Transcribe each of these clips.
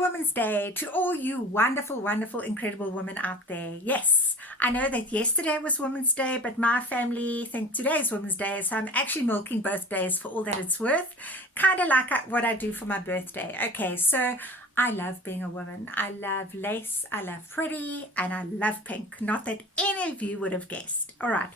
Women's Day to all you wonderful, wonderful, incredible women out there. Yes, I know that yesterday was Women's Day, but my family think today's Women's Day, so I'm actually milking both days for all that it's worth, kind of like what I do for my birthday. Okay, so I love being a woman. I love lace, I love pretty, and I love pink. Not that any of you would have guessed. All right.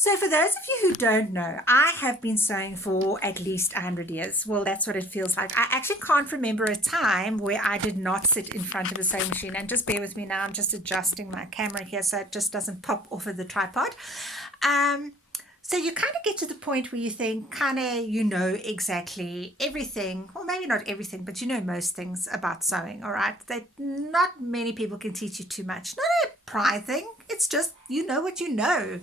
So for those of you who don't know, I have been sewing for at least 100 years. Well, that's what it feels like. I actually can't remember a time where I did not sit in front of a sewing machine. And just bear with me now, I'm just adjusting my camera here so it just doesn't pop off of the tripod. So you kind of get to the point where you think you know exactly everything, or maybe not everything, but you know most things about sewing, all right? That not many people can teach you too much. Not a pride thing, it's just you know what you know.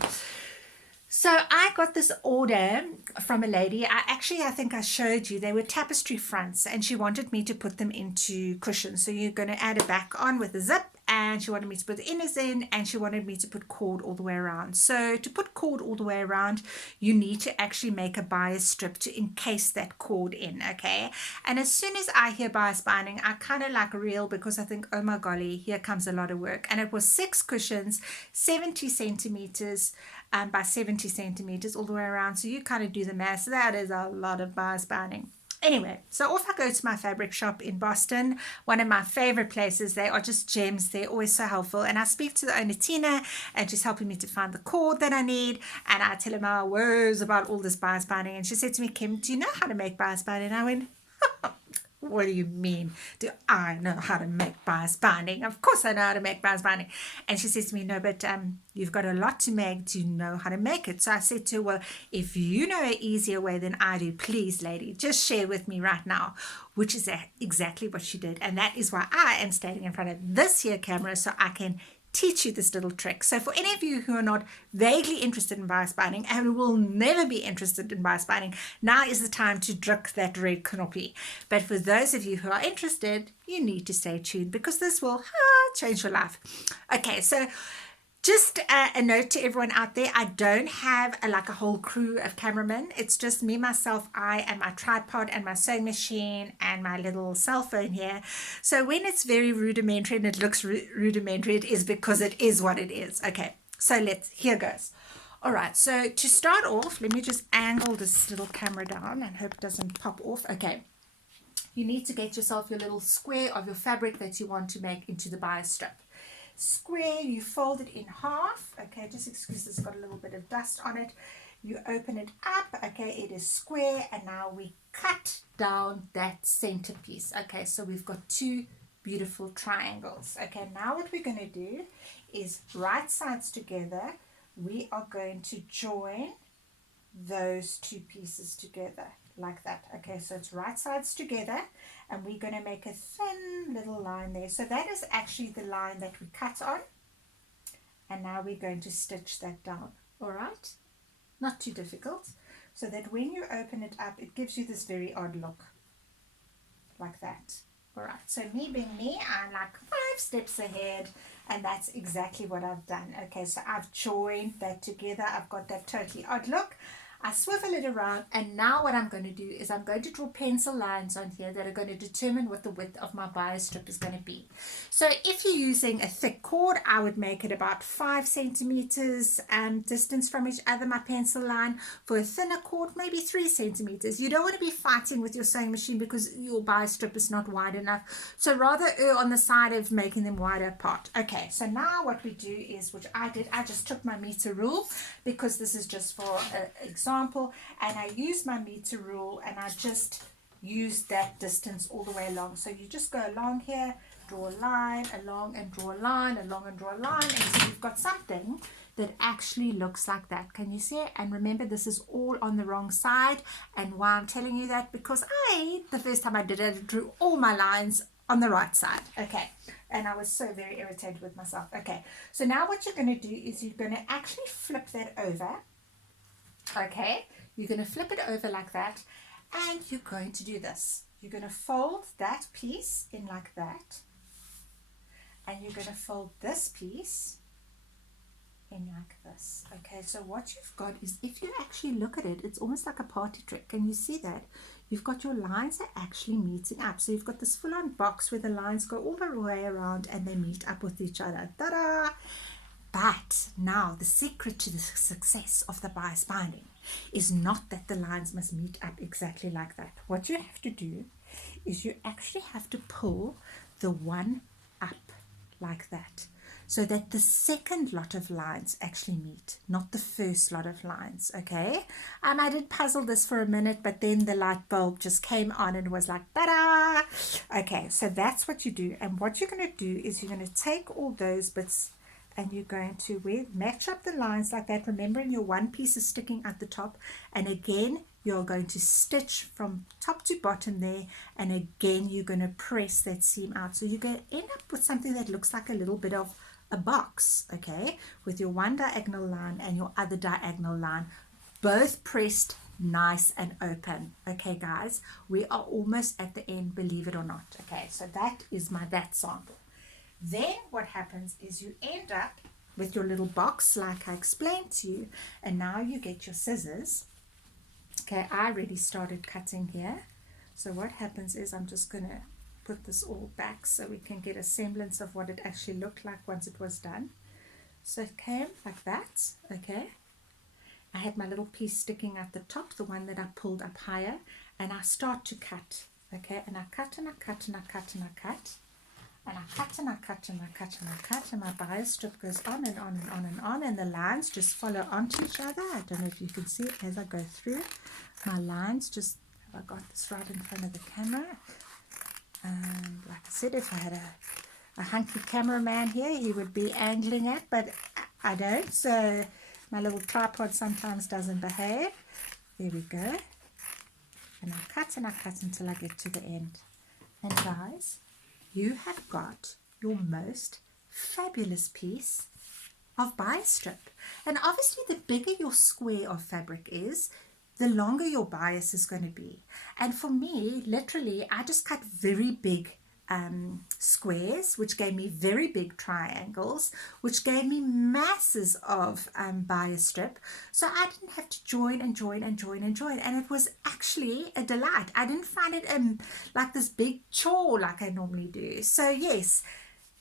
So I got this order from a lady. I think I showed you. They were tapestry fronts and she wanted me to put them into cushions. So you're going to add a back on with a zip, and she wanted me to put the inners in, and she wanted me to put cord all the way around. So to put cord all the way around, you need to actually make a bias strip to encase that cord in, okay? And as soon as I hear bias binding, I kind of like reel, because I think, oh my golly, here comes a lot of work. And it was 6 cushions, 70 centimeters by 70 centimeters all the way around. So you kind of do the math. So that is a lot of bias binding. Anyway, so off I go to my fabric shop in Boston, one of my favorite places. They are just gems. They're always so helpful. And I speak to the owner, Tina, and she's helping me to find the cord that I need. And I tell her my woes about all this bias binding. And she said to me, Kim, do you know how to make bias binding? And I went, what do you mean? Do I know how to make bias binding? Of course I know how to make bias binding. And she says to me, no, but you've got a lot to make. Do you know how to make it? So I said to her, well, if you know an easier way than I do, please, lady, just share with me right now, which is exactly what she did. And that is why I am standing in front of this here camera, so I can teach you this little trick. So for any of you who are not vaguely interested in bias binding and will never be interested in bias binding, now is the time to druk that red knoppie. But for those of you who are interested, you need to stay tuned, because this will change your life. Okay, so just a note to everyone out there, I don't have a whole crew of cameramen. It's just me, myself, I, and my tripod and my sewing machine and my little cell phone here. So when it's very rudimentary and it looks rudimentary, it is because it is what it is. Okay, so here goes. All right, so to start off, let me just angle this little camera down and hope it doesn't pop off. Okay, you need to get yourself your little square of your fabric that you want to make into the bias strip. Square, you fold it in half. Okay, just excuse it's got a little bit of dust on it. You open it up. Okay, it is square, and now we cut down that center piece. Okay, so we've got 2 beautiful triangles. Okay, now what we're going to do is right sides together. We are going to join those 2 pieces together like that. Okay, so it's right sides together, and we're going to make a thin little line there. So that is actually the line that we cut on, and now we're going to stitch that down. All right, not too difficult, so that when you open it up, it gives you this very odd look like that. All right, so me being me, I'm like 5 steps ahead, and that's exactly what I've done. Okay, so I've joined that together. I've got that totally odd look. I swivel it around, and now what I'm going to do is I'm going to draw pencil lines on here that are going to determine what the width of my bias strip is going to be. So if you're using a thick cord, I would make it about 5 centimeters distance from each other, my pencil line. For a thinner cord, maybe 3 centimeters. You don't want to be fighting with your sewing machine because your bias strip is not wide enough. So rather err on the side of making them wider apart. Okay, so now what we do is, which I did, I just took my meter rule, because this is just for an example, and I use my meter rule, and I just use that distance all the way along. So you just go along here, draw a line, along, and draw a line, along, and draw a line, until you've got something that actually looks like that. Can you see it? And remember, this is all on the wrong side. And why I'm telling you that, because the first time I did it, I drew all my lines on the right side. Okay, and I was so very irritated with myself. Okay, so now what you're going to do is you're going to actually flip that over. Okay, you're going to flip it over like that, and you're going to do this. You're going to fold that piece in like that, and you're going to fold this piece in like this. Okay, so what you've got is, if you actually look at it, it's almost like a party trick. Can you see that? You've got your lines are actually meeting up. So you've got this full-on box where the lines go all the way around and they meet up with each other. Ta-da! But now the secret to the success of the bias binding is not that the lines must meet up exactly like that. What you have to do is you actually have to pull the one up like that, so that the second lot of lines actually meet, not the first lot of lines. Okay, I did puzzle this for a minute, but then the light bulb just came on and was like, ta-da! Okay, so that's what you do. And what you're going to do is you're going to take all those bits and you're going to match up the lines like that, remembering your one piece is sticking at the top, and again you're going to stitch from top to bottom there, and again you're going to press that seam out. So you're going to end up with something that looks like a little bit of a box, okay, with your one diagonal line and your other diagonal line both pressed nice and open. Okay guys, we are almost at the end, believe it or not. Okay, so that is that sample. Then what happens is you end up with your little box like I explained to you, and now you get your scissors. Okay, I already started cutting here. So what happens is I'm just going to put this all back so we can get a semblance of what it actually looked like once it was done. So it came like that. Okay, I had my little piece sticking at the top, the one that I pulled up higher, and I start to cut. Okay, and I cut and I cut and I cut and I cut. And I cut and I cut and I cut and I cut, and my bias strip goes on and on and on and on, and the lines just follow onto each other. I don't know if you can see it as I go through. My lines just, have I got this right in front of the camera? And like I said, if I had a hunky cameraman here, he would be angling it, but I don't. So my little tripod sometimes doesn't behave. There we go. And I cut and I cut until I get to the end. And guys, you have got your most fabulous piece of bias strip. And obviously the bigger your square of fabric is, the longer your bias is going to be. And for me, literally, I just cut very big squares, which gave me very big triangles, which gave me masses of bias strip. So I didn't have to join and join and join and join, and it was actually a delight. I didn't find it like this big chore like I normally do. So yes,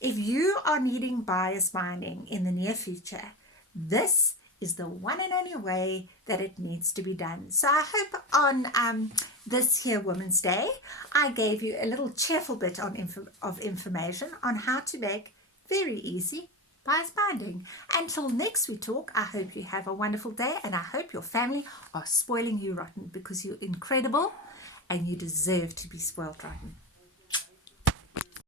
if you are needing bias binding in the near future, this is the one and only way that it needs to be done. So I hope on this here Women's Day, I gave you a little cheerful bit of information on how to make very easy bias binding. Until next we talk, I hope you have a wonderful day, and I hope your family are spoiling you rotten, because you're incredible and you deserve to be spoiled rotten.